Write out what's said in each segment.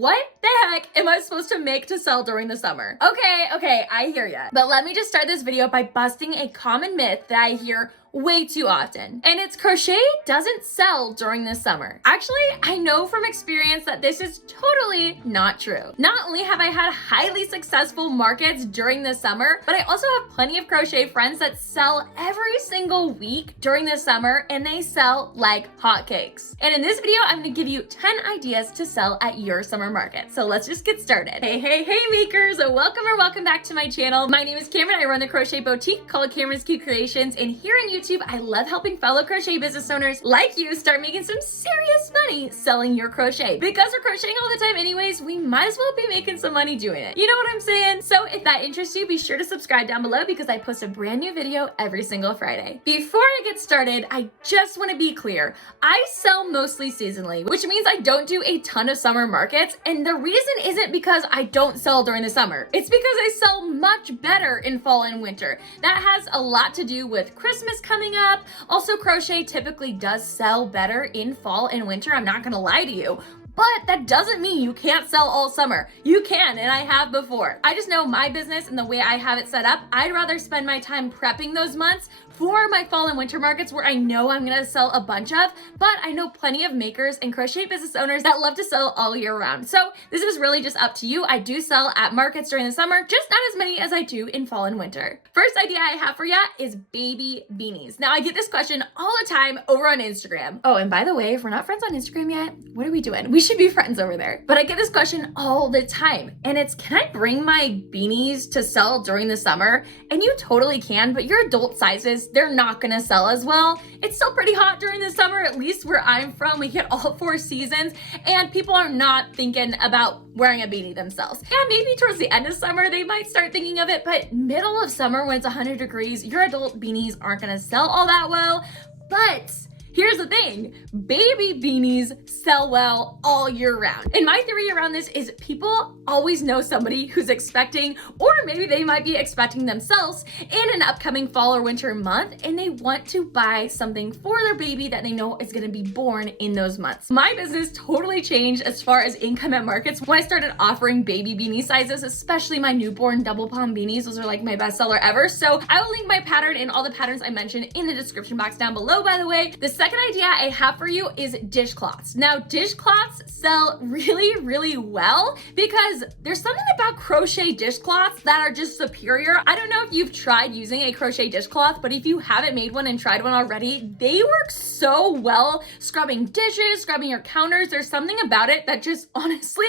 What the heck am I supposed to make to sell during the summer? Okay, I hear ya. But let me just start this video by busting a common myth that I hear way too often. And it's crochet doesn't sell during the summer. Actually, I know from experience that this is totally not true. Not only have I had highly successful markets during the summer, but I also have plenty of crochet friends that sell every single week during the summer, and they sell like hotcakes. And in this video, I'm gonna give you 10 ideas to sell at your summer market. So let's just get started. Hey makers, welcome back to my channel. My name is Camryn. I run the crochet boutique called Camryn's Cute Creations, and here on YouTube, I love helping fellow crochet business owners like you start making some serious money selling your crochet. Because we're crocheting all the time anyways, we might as well be making some money doing it. You know what I'm saying? So if that interests you, be sure to subscribe down below because I post a brand new video every single Friday. Before I get started, I just want to be clear. I sell mostly seasonally, which means I don't do a ton of summer markets. And the reason isn't because I don't sell during the summer. It's because I sell much better in fall and winter. That has a lot to do with Christmas coming up. Also, crochet typically does sell better in fall and winter. I'm not gonna lie to you. But that doesn't mean you can't sell all summer. You can, and I have before. I just know my business and the way I have it set up, I'd rather spend my time prepping those months for my fall and winter markets where I know I'm gonna sell a bunch of, but I know plenty of makers and crochet business owners that love to sell all year round. So this is really just up to you. I do sell at markets during the summer, just not as many as I do in fall and winter. First idea I have for ya is baby beanies. Now I get this question all the time over on Instagram. Oh, and by the way, if we're not friends on Instagram yet, what are we doing? We should be friends over there. But I get this question all the time, and it's, can I bring my beanies to sell during the summer? And you totally can, but your adult sizes, they're not gonna sell as well. It's still pretty hot during the summer, at least where I'm from. We get all 4 seasons, and people are not thinking about wearing a beanie themselves. Yeah, maybe towards the end of summer, they might start thinking of it, but middle of summer when it's 100 degrees, your adult beanies aren't gonna sell all that well. But here's the thing, baby beanies sell well all year round. And my theory around this is people always know somebody who's expecting, or maybe they might be expecting themselves in an upcoming fall or winter month, and they want to buy something for their baby that they know is gonna be born in those months. My business totally changed as far as income at markets when I started offering baby beanie sizes, especially my newborn double palm beanies. Those are like my best seller ever. So I will link my pattern and all the patterns I mentioned in the description box down below, by the way. The second idea I have for you is dishcloths. Now, dishcloths sell really well because there's something about crochet dishcloths that are just superior. I don't know if you've tried using a crochet dishcloth, but if you haven't made one and tried one already, they work so well scrubbing dishes, scrubbing your counters. There's something about it that just honestly,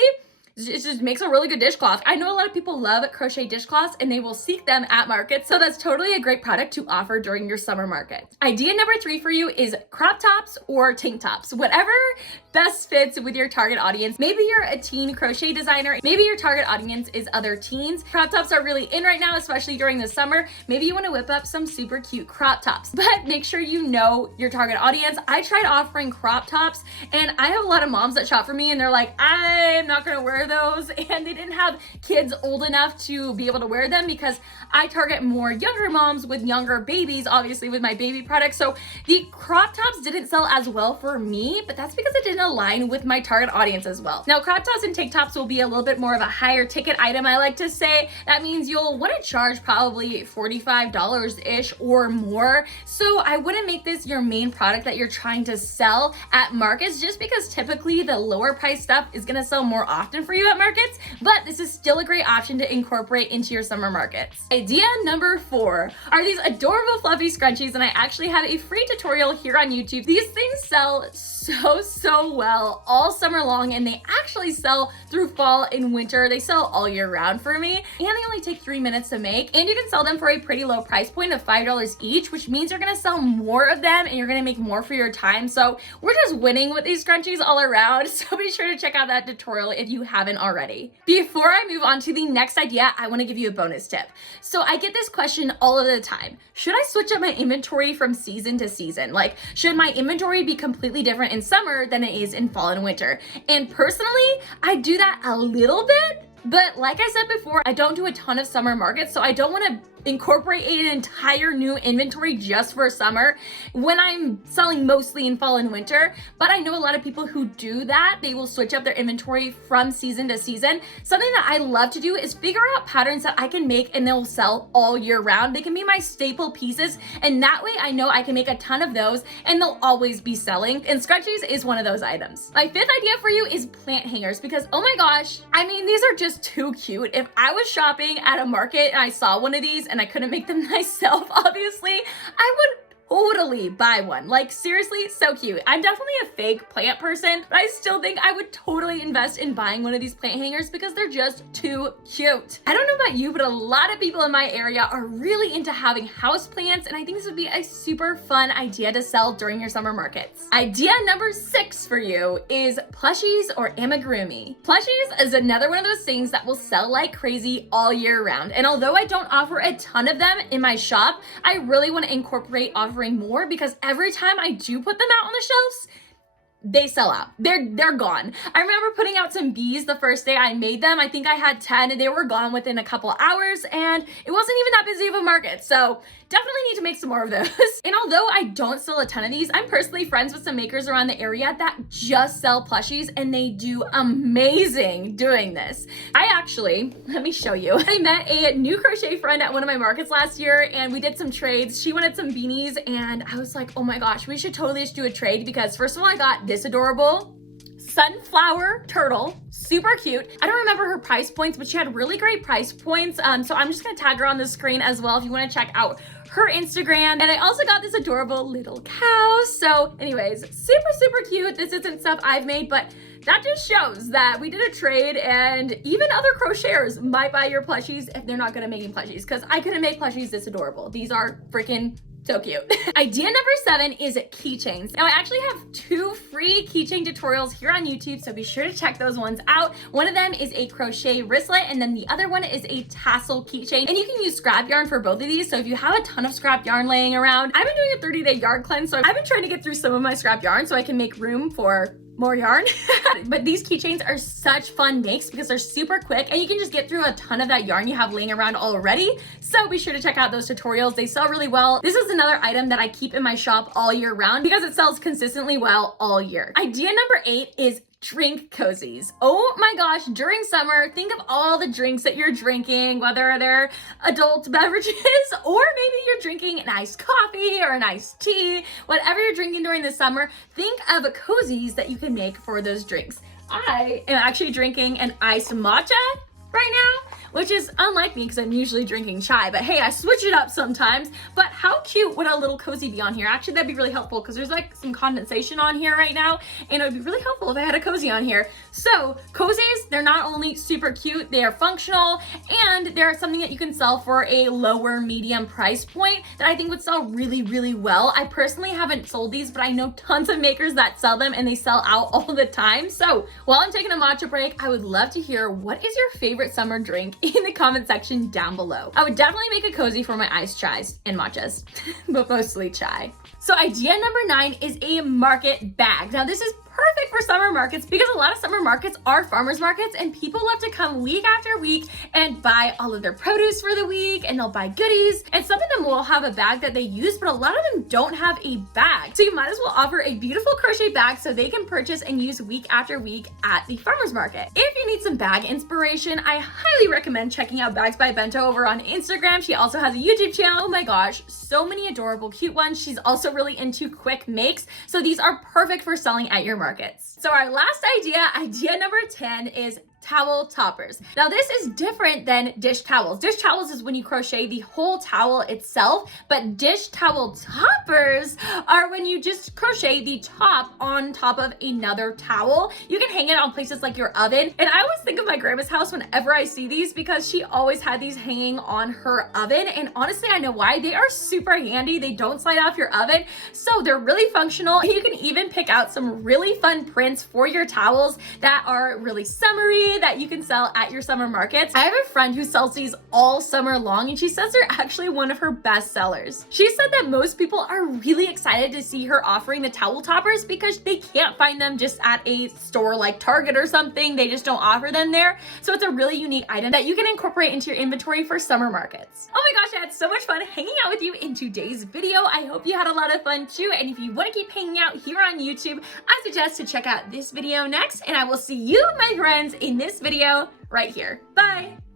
it just makes a really good dishcloth. I know a lot of people love crochet dishcloths and they will seek them at markets, so that's totally a great product to offer during your summer market. Idea number 3 for you is crop tops or tank tops, whatever best fits with your target audience. Maybe you're a teen crochet designer, maybe your target audience is other teens. Crop tops are really in right now, especially during the summer. Maybe you want to whip up some super cute crop tops, but make sure you know your target audience. I tried offering crop tops, and I have a lot of moms that shop for me and they're like, I'm not gonna wear those, and they didn't have kids old enough to be able to wear them because I target more younger moms with younger babies, obviously with my baby products. So the crop tops didn't sell as well for me, but that's because it didn't align with my target audience as well. Now, crop tops and tank tops will be a little bit more of a higher ticket item, I like to say. That means you'll want to charge probably $45-ish or more. So I wouldn't make this your main product that you're trying to sell at markets, just because typically the lower price stuff is gonna sell more often for you at markets, but this is still a great option to incorporate into your summer markets. Idea number 4 are these adorable fluffy scrunchies, and I actually have a free tutorial here on YouTube. These things sell so well all summer long, and they actually sell through fall and winter. They sell all year round for me, and they only take 3 minutes to make, and you can sell them for a pretty low price point of $5 each, which means you're gonna sell more of them and you're gonna make more for your time. So we're just winning with these scrunchies all around. So be sure to check out that tutorial if you haven't already. Before I move on to the next idea, I want to give you a bonus tip. So I get this question all of the time. Should I switch up my inventory from season to season? Like, should my inventory be completely different in summer than it is in fall and winter? And personally, I do that a little bit, But like I said before, I don't do a ton of summer markets, so I don't want to incorporate an entire new inventory just for summer when I'm selling mostly in fall and winter. But I know a lot of people who do that. They will switch up their inventory from season to season. Something that I love to do is figure out patterns that I can make and they'll sell all year round. They can be my staple pieces, and that way I know I can make a ton of those and they'll always be selling. And scrunchies is one of those items. My fifth idea for you is plant hangers, because oh my gosh, I mean, these are just too cute. If I was shopping at a market and I saw one of these and I couldn't make them myself, obviously, I would totally buy one. Like seriously, so cute. I'm definitely a fake plant person, but I still think I would totally invest in buying one of these plant hangers because they're just too cute. I don't know about you, but a lot of people in my area are really into having house plants, and I think this would be a super fun idea to sell during your summer markets. Idea number 6 for you is plushies or amigurumi. Plushies is another one of those things that will sell like crazy all year round. And although I don't offer a ton of them in my shop, I really want to incorporate offering more, because every time I do put them out on the shelves, they sell out. They're gone. I remember putting out some bees the first day I made them. I think I had 10 and they were gone within a couple hours, and it wasn't even that busy of a market. So definitely need to make some more of those. And although I don't sell a ton of these, I'm personally friends with some makers around the area that just sell plushies, and they do amazing doing this. Let me show you. I met a new crochet friend at one of my markets last year and we did some trades. She wanted some beanies and I was like, oh my gosh, we should totally just do a trade, because first of all, I got this adorable sunflower turtle, super cute. I don't remember her price points, but she had really great price points. So I'm just gonna tag her on the screen as well if you want to check out her Instagram. And I also got this adorable little cow. So anyways, super cute. This isn't stuff I've made, but that just shows that we did a trade, and even other crocheters might buy your plushies if they're not good at making plushies, because I couldn't make plushies this adorable. These are freaking so cute. Idea number 7 is keychains. Now I actually have 2 free keychain tutorials here on YouTube, so be sure to check those ones out. One of them is a crochet wristlet, and then the other one is a tassel keychain. And you can use scrap yarn for both of these. So if you have a ton of scrap yarn laying around, I've been doing a 30-day yarn cleanse, so I've been trying to get through some of my scrap yarn so I can make room for more yarn. But these keychains are such fun makes because they're super quick and you can just get through a ton of that yarn you have laying around already. So be sure to check out those tutorials. They sell really well. This is another item that I keep in my shop all year round because it sells consistently well all year. Idea number 8 is drink cozies. Oh my gosh, during summer, think of all the drinks that you're drinking, whether they're adult beverages or maybe you're drinking an iced coffee or an iced tea, whatever you're drinking during the summer, think of cozies that you can make for those drinks. I am actually drinking an iced matcha right now, which is unlike me because I'm usually drinking chai, but hey, I switch it up sometimes. But how cute would a little cozy be on here? Actually, that'd be really helpful because there's like some condensation on here right now, and it would be really helpful if I had a cozy on here. So cozies, they're not only super cute, they are functional, and they're something that you can sell for a lower medium price point that I think would sell really, really well. I personally haven't sold these, but I know tons of makers that sell them and they sell out all the time. So while I'm taking a matcha break, I would love to hear, what is your favorite summer drink in the comment section down below. I would definitely make a cozy for my iced chais and matchas, but mostly chai. So idea number 9 is a market bag. Now this is perfect for summer markets because a lot of summer markets are farmers markets and people love to come week after week and buy all of their produce for the week, and they'll buy goodies, and some of them will have a bag that they use, but a lot of them don't have a bag. So you might as well offer a beautiful crochet bag so they can purchase and use week after week at the farmers market. If you need some bag inspiration, I highly recommend checking out Bags by Bento over on Instagram. She also has a YouTube channel. Oh my gosh, so many adorable cute ones. She's also really into quick makes, so these are perfect for selling at your markets. So our last idea number 10, is towel toppers. Now this is different than dish towels. Dish towels is when you crochet the whole towel itself, but dish towel toppers are when you just crochet the top on top of another towel. You can hang it on places like your oven. And I always think of my grandma's house whenever I see these because she always had these hanging on her oven. And honestly, I know why. They are super handy. They don't slide off your oven. So they're really functional. You can even pick out some really fun prints for your towels that are really summery jewelry that you can sell at your summer markets. I have a friend who sells these all summer long, and she says they're actually one of her best sellers. She said that most people are really excited to see her offering the towel toppers because they can't find them just at a store like Target or something. They just don't offer them there. So it's a really unique item that you can incorporate into your inventory for summer markets. Oh my gosh, I had so much fun hanging out with you in today's video. I hope you had a lot of fun too. And if you want to keep hanging out here on YouTube, I suggest to check out this video next, and I will see you, my friends, in this video right here. Bye.